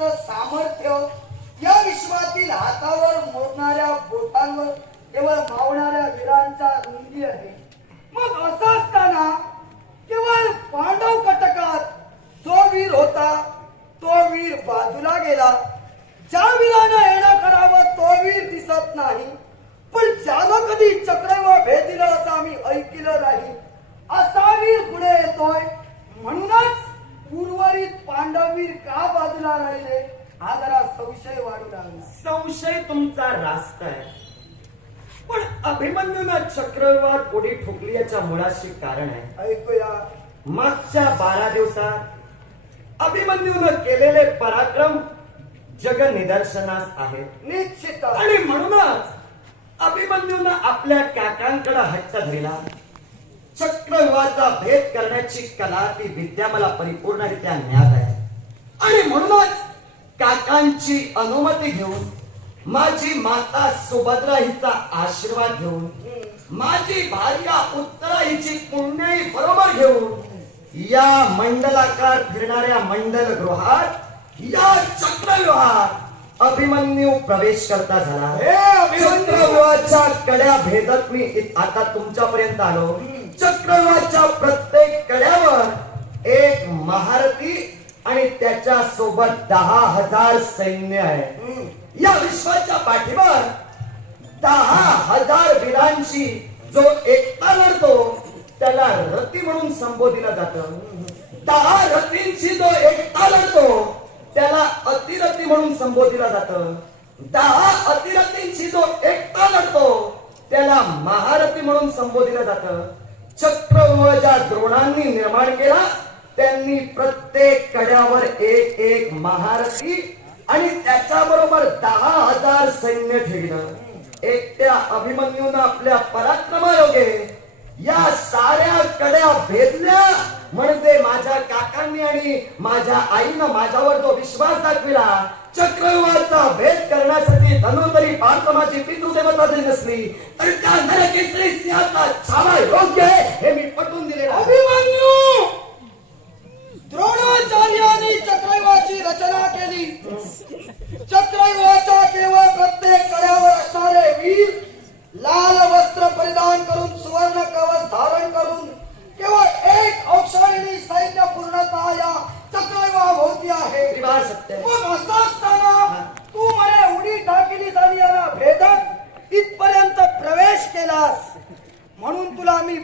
करण्याचं सामर्थ्य या विश्वातील हातावर मोडणाऱ्या बोटांवर केवळ मावणाऱ्या वीरांचा रुंदी आहे. मग असं असताना केवळ पांडव कटकात जो वीर होता तो वीर बाजूला गेला. ज्या वीरानं येणं करावं तो वीर दिसत नाही. पण ज्यानं कधी चक्रव्यूह भेदिलं असं आम्ही ऐकलं नाही. असा वीर पुढे येतोय म्हणूनच उर्वरित पांडववीर का बाजूला राहिले? हा जरा संशय वाढू लागला. संशय तुमचा रास्त आहे. पण अभिमन्यूनं चक्रवात उडी ठोकली याच्या मुळाशी कारण आहे. ऐकूया मागच्या बारा दिवसात अभिमन्यूनं केलेले पराक्रम जग निदर्शनास आहे निश्चित आणि म्हणूनच अभिमन्यूनं आपल्या काकांकडे हट्ट धरला. चक्रव्यूहाचा भेद करण्याची कला ती विद्या मला परिपूर्णरित्या ज्ञात आहे. आणि म्हणूनच काकांची अनुमती घेऊन माझी माता सुभद्रा हिचा आशीर्वाद घेऊन माझी भार्या उत्तरा हिची पुण्याई बरोबर घेऊन या मंडलाकार फिरणाऱ्या मंडल गृहात या चक्रव्यूहात अभिमन्यू प्रवेश करता झाला! चक्रव्यूहाच्या कड्या भेदत मी आता तुमच्यापर्यंत आलो. चक्रव्यूहाच्या प्रत्येक कड्यावर एक महारथी आणि त्याच्या सोबत दहा हजार सैन्य आहे. या विश्वाच्या पाठीवर दहा हजार वीरांची जो एकटा लढतो त्याला रती म्हणून संबोधिलं जातं. दहा रतींची जो एकटा लढतो त्याला अतिरती म्हणून संबोधिला जातं. दहा अतिरतींशी जो एकटा लढतो त्याला महारथी म्हणून संबोधिलं जात. चक्रव्यूह ज्या द्रोणांनी निर्माण केला त्यांनी प्रत्येक कड्यावर एक एक महारथी आणि त्याच्याबरोबर दहा हजार सैन्य ठेवलं. एकट्या अभिमन्यून आपल्या पराक्रमायोगे या साऱ्या कड्या भेदल्या. म्हणजे माझ्या काकांनी आणि माझ्या आईनं माझ्यावर जो विश्वास दाखविला चक्रव्यूहाचा भेद करण्यासाठी धनुर्धरी पार्थमाची पितृदेवता जरी नसली तर त्या नरकेसरी सिंहाचा छावा योग्य आहे हे मी पटवून दिले अभिमान द्रोणाचार्यांनी चक्रव्यूहाची रचना केली चक्रव्यूहाच्या केवळ प्रत्येक कड्यावर असणारे वीर लाल वस्त्र परिधान करून सुवर्ण कवच धारण करून केवळ एक औक्षायणी सैन्य पूर्णतः या चक्रव्यूहाभोवती आहे विवाह सत्य आहे. मग असं असताना तू म्हणे उडी टाकलीस आणि याला भेदत इथपर्यंत प्रवेश केलास म्हणून तुला मी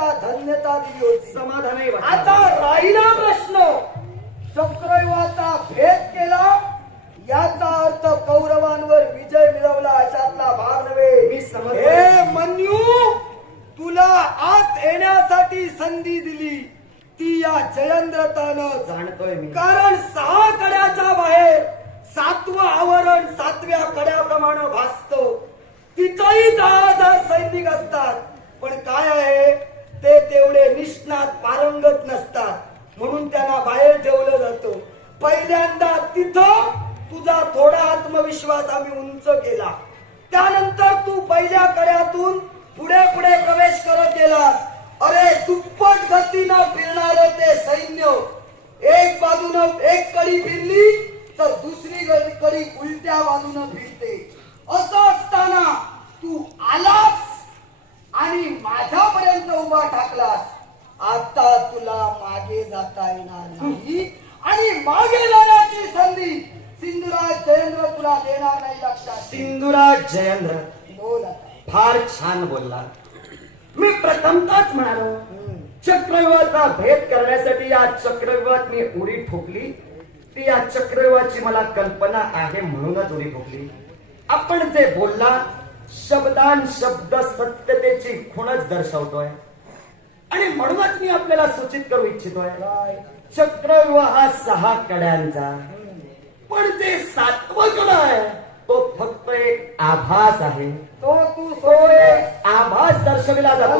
प्रथमता धन्यता दिली होती. समाधानही वाटलं. आता राहिला प्रश्न. चक्रव्यूहाचा भेद केला. याचा अर्थ कौरवांवर विजय मिळवला अशातला भाग नव्हे. मी समजलो. हे मन्यू तुला आत येण्यासाठी संधी दिली. ती या जयंद्रतानं जाणतोय कारण सहा कड्याच्या बाहेर सातवं आवरण सातव्या कड्याप्रमाणे भासतो. तिथंही दहा हजार सैनिक असतात. पण काय आहे? ते तेवढे निष्णात पारंगत नसतात. म्हणून त्यांना बाहेर ठेवलं जातं. पहिल्यांदा तिथं तुझा थोडा आत्मविश्वास आम्ही उंच केला. त्यानंतर तू पहिल्या कड्यातून पुढे पुढे प्रवेश करत गेला अरे दुप्पट गतीनं फिरणार ते सैन्य. एक बाजून एक कडी फिरली तर दुसरी कडी उलट्या बाजून फिरते. असं असताना तू आलास? आणि माझ्यापर्यंत उभा टाकलास आता तुला मागे जाता येणार नाही आणि मागे जाण्याची संधी सिंधुराज जयेंद्र तुला देणार नाही लक्षात ठेव. सिंधुराज जयेंद्र बोल आता. फार छान बोलला मी प्रथमताच म्हणालो. चक्रव्यूहाचा भेद करण्यासाठी या चक्रव्यूहात मी उडी ठोकली ती या चक्रव्यूहाची मला कल्पना आहे म्हणूनच उडी ठोकली आपण जे बोलला शब्दान शब्द सत्यतेची खुणच दर्शवतोय. आणि म्हणूनच मी आपल्याला सूचित करू इच्छितोय? चक्रव्यूह हा सहा कड्यांचा. पण जे सातवं कड आहे तो फक्त एक आभास आहे. तो तू तो एक आभास दर्शविला जातो.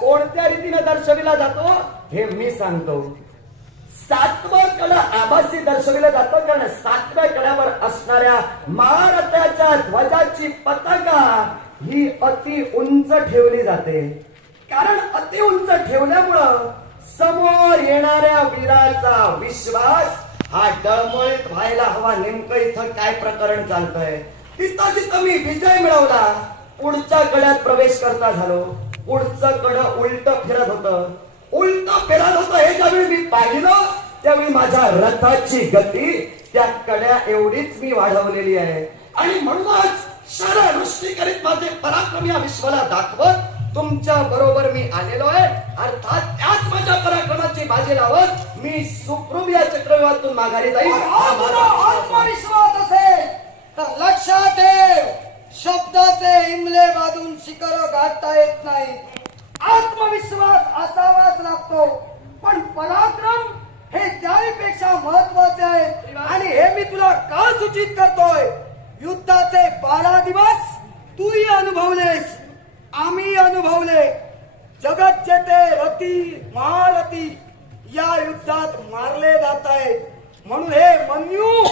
कोणत्या रीतीने दर्शविला जातो हे मी सांगतो. सातवा कडा आभासी दर्शविलं जातं. कारण सातव्या कड्यावर असणाऱ्या महारथाच्या ध्वजाची पताका ही अति उंच ठेवली जाते. कारण अति उंच ठेवल्यामुळं समोर येणाऱ्या वीराचा विश्वास हा डळमळीत व्हायला हवा. नेमकं इथं काय प्रकरण चालतंय? तिथं तिथं मी विजय मिळवला. पुढच्या कड्यात प्रवेश करता झालो. पुढचं कड उलट फिरत होतं. उलट फिरत होत. हे ज्यावेळी मी पाहिलं त्यावेळी माझ्या रथाची गती त्या कड्या एवढीच मी वाढवलेली आहे. आणि म्हणूनच शरवृष्टी करीत माझे पराक्रम या विश्वाला दाखवत तुमच्या बरोबर मी आलेलो आहे. अर्थात त्याच माझ्या पराक्रमाची बाजी लावत मी सुखरूप या चक्रव्यूहातून माघारी जाईल आत्मविश्वास असेल तर लक्षात ठेव शब्दाचे इमले बाजून शिखर गाठता येत नाही आत्मविश्वास असावाच लागतो. पण पराक्रम हे त्यापेक्षा महत्त्वाचे आहे. आणि हे मी तुला का सूचित करतोय? युद्धाचे बारा दिवस तूही अनुभवलेस. आम्ही अनुभवले. जगत जेथे रती महारथी या युद्धात मारले जात आहे म्हणून हे मन्यू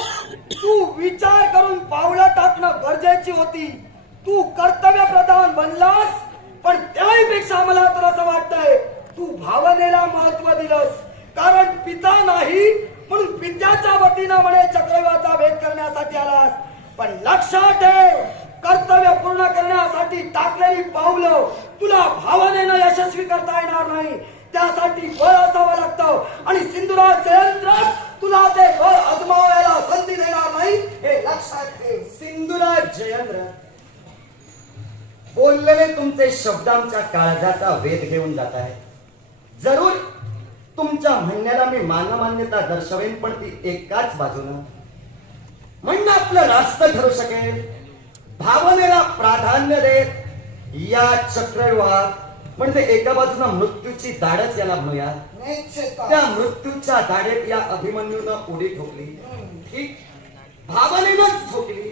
तू विचार करून पावलं टाकणं गरजेची होती. तू कर्तव्य प्रधान बनलास पण त्याहीपेक्षा मला तर असं वाटतंय तू भावनेला महत्त्व दिलंस. कारण पिता नाही म्हणून पित्याच्या वतीनं म्हणे चक्रव्याचा भेद करण्यासाठी आलास. पण लक्षात ठेव कर्तव्य पूर्ण करण्यासाठी टाकलेली पावलं तुला भावनेनं यशस्वी करता येणार नाही. त्यासाठी बळ असावं लागतं आणि सिंधुराज जयंत्र तुला ते बळ अजमावायला संधी देणार नाही हे लक्षात ठेव. सिंधुराज जयंत्र. बोललेले तुमचे शब्द आमच्या काळजाचा वेध घेऊन जात आहे. जरूर. तुमच्या म्हणण्याला मी मानमान्यता दर्शवेन पण ती एकाच बाजूनं. म्हणणं आपलं रास्त ठरू शकेल. भावनेला प्राधान्य देत या चक्रव्यूहात म्हणजे एका बाजूनं मृत्यूची दाडच याला म्हणूया. त्या मृत्यूच्या दाढेत या अभिमन्यूनं उडी ठोकली. ठीक. भावनेनंच ठोकली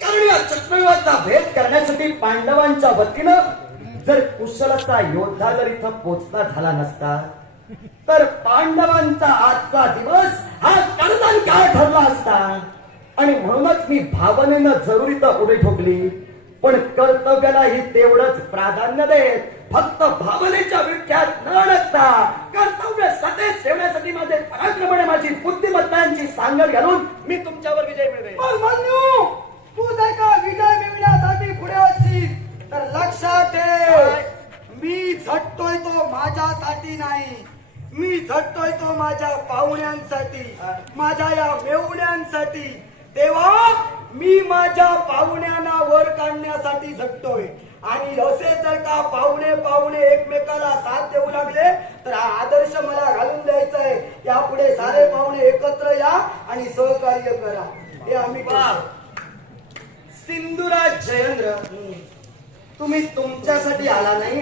कारण या चक्रव्यूहाचा भेद करण्यासाठी पांडवांच्या वतीनं जर कुशलचा योद्धा जर इथं पोचता झाला नसता तर पांडवांचा आजचा दिवस हा कर्दन काळ ठरला असता. आणि म्हणूनच मी भावनेनं जरुरी तर उडी ठोकली. पण कर्तव्याला ही तेवढंच प्राधान्य देत फक्त भावनेच्या विख्यात न अडकता कर्तव्य सतेज ठेवण्यासाठी माझे पराक्रमणे माझी बुद्धिमत्तांची सांगड घालून मी तुमच्यावर विजय मिळवेल तू जर का विजय मिळवण्यासाठी पुढे असशील तर लक्षात ठेव. मी झटतोय तो माझ्यासाठी नाही. मी झटतोय तो माझ्या पाहुण्यांसाठी माझ्या या मेवण्यांसाठी. तेव्हा मी माझ्या पाहुण्यांना वर काढण्यासाठी झटतोय. आणि असे जर का पाहुणे पाहुणे एकमेकाला साथ देऊ लागले तर हा आदर्श मला घालून द्यायचा आहे यापुढे सारे पाहुणे एकत्र या आणि सहकार्य करा. हे आम्ही. सिंधुराज जयेंद्र. तुम्ही तुमच्यासाठी आला नाही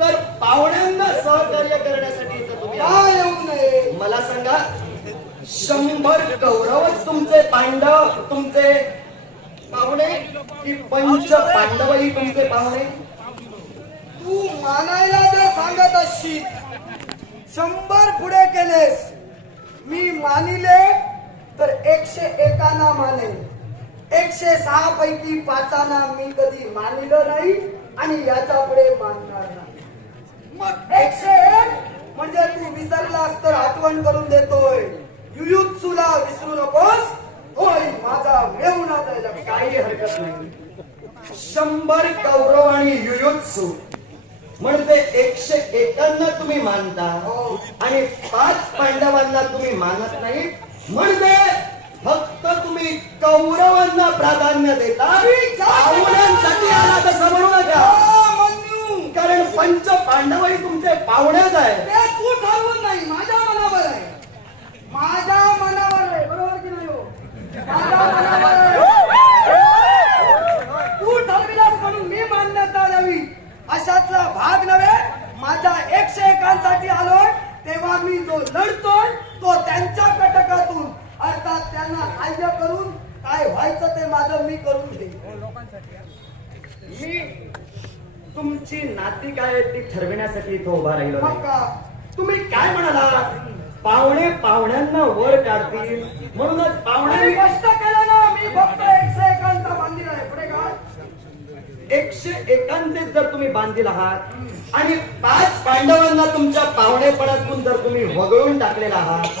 तर पाहुण्यांना सहकार्य करण्यासाठी तुम्ही. का येऊ नये? मला सांगा शंभर कौरवच तुमचे पांडव तुमचे पाहुणे की पंच पांडवही तुमचे पाहुणे? तू मानायला जर सांगत असशील शंभर पुढे केलेस. मी मानिले तर एकशे एकाना मानेन. एकशे सहा पैकी पाचाना मी कधी मानिलं नाही आणि याच्यापुढे मानणार नाही. मग एकशे एक म्हणजे तू विसरलास तर आठवण करून देतोय. युयुत्सुला विसरू नकोस. होय माझा मेहुणा जायला काही हरकत नाही. शंभर कौरव आणि युयुत्सु म्हणजे एकशे एकांना तुम्ही मानता हो. आणि पाच पांडवांना तुम्ही मानत नाही. म्हणजे फक्त तुम्ही कौरवांना प्राधान्य देता पाहुण्यांसाठी आला तसं म्हणू नका मन्यू कारण पंच पांडवही तुमचे पाहुणेच आहेत. ते तू ठरवून नाही माझ्या मनावर आहे. माझ्या मनावर आहे बरोबर की नाही हो? माझ्या मनावर आहे तू ठरविलास म्हणून मी मान्यता द्यावी अशातला भाग नव्हे माझ्या एकशे एकांसाठी आलोय तेव्हा मी जो लढतोय तो त्यांच्या कटकातून अर्थात त्यांना सहाय्य करून काय व्हायचं ते माझं मी करून घेईन मी तुमची नाती काय ती ठरविण्यासाठी इथं उभा राहिलो नाही. का? तुम्ही काय म्हणाला? पाहुणे पाहुण्यांना वर काढतील. म्हणूनच पाहुणे कष्ट केलं ना मी फक्त एकशे एकांचा मंदिर आहे पुढे काय? एकशे एकांचे जर तुम्ही बांधील आहात आणि पाच पांडवांना तुमच्या पाहुणेपणातून जर तुम्ही वगळून टाकलेला आहात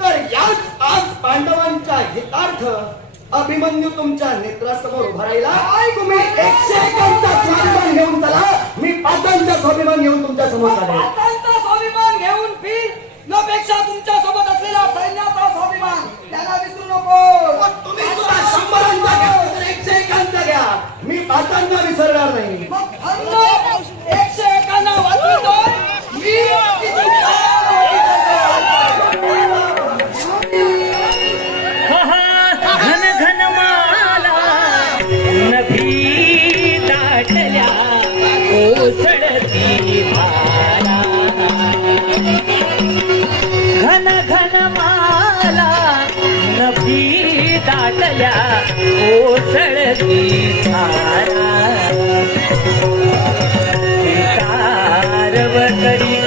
तर याच आज पांडवांच्या हितार्थ अभिमन्यू तुमच्या नेत्रासमोर उभा राहिला. तुम्ही एकशे एकांचा स्वाभिमान घेऊन चला. मी पाचांचा स्वाभिमान घेऊन तुमच्यासमोर चालेल. पाटांचा स्वाभिमान घेऊन फिर न पेक्षा तुमच्यासोबत असलेला सैन्याचा स्वाभिमान. त्याला विसरू नको. तुम्ही सुद्धा शंभरांचा घ्या एकशे एकांचा घ्या. मी पाचांना विसरणार नाही. नभी दाटल्या कोसळती धारा तारवर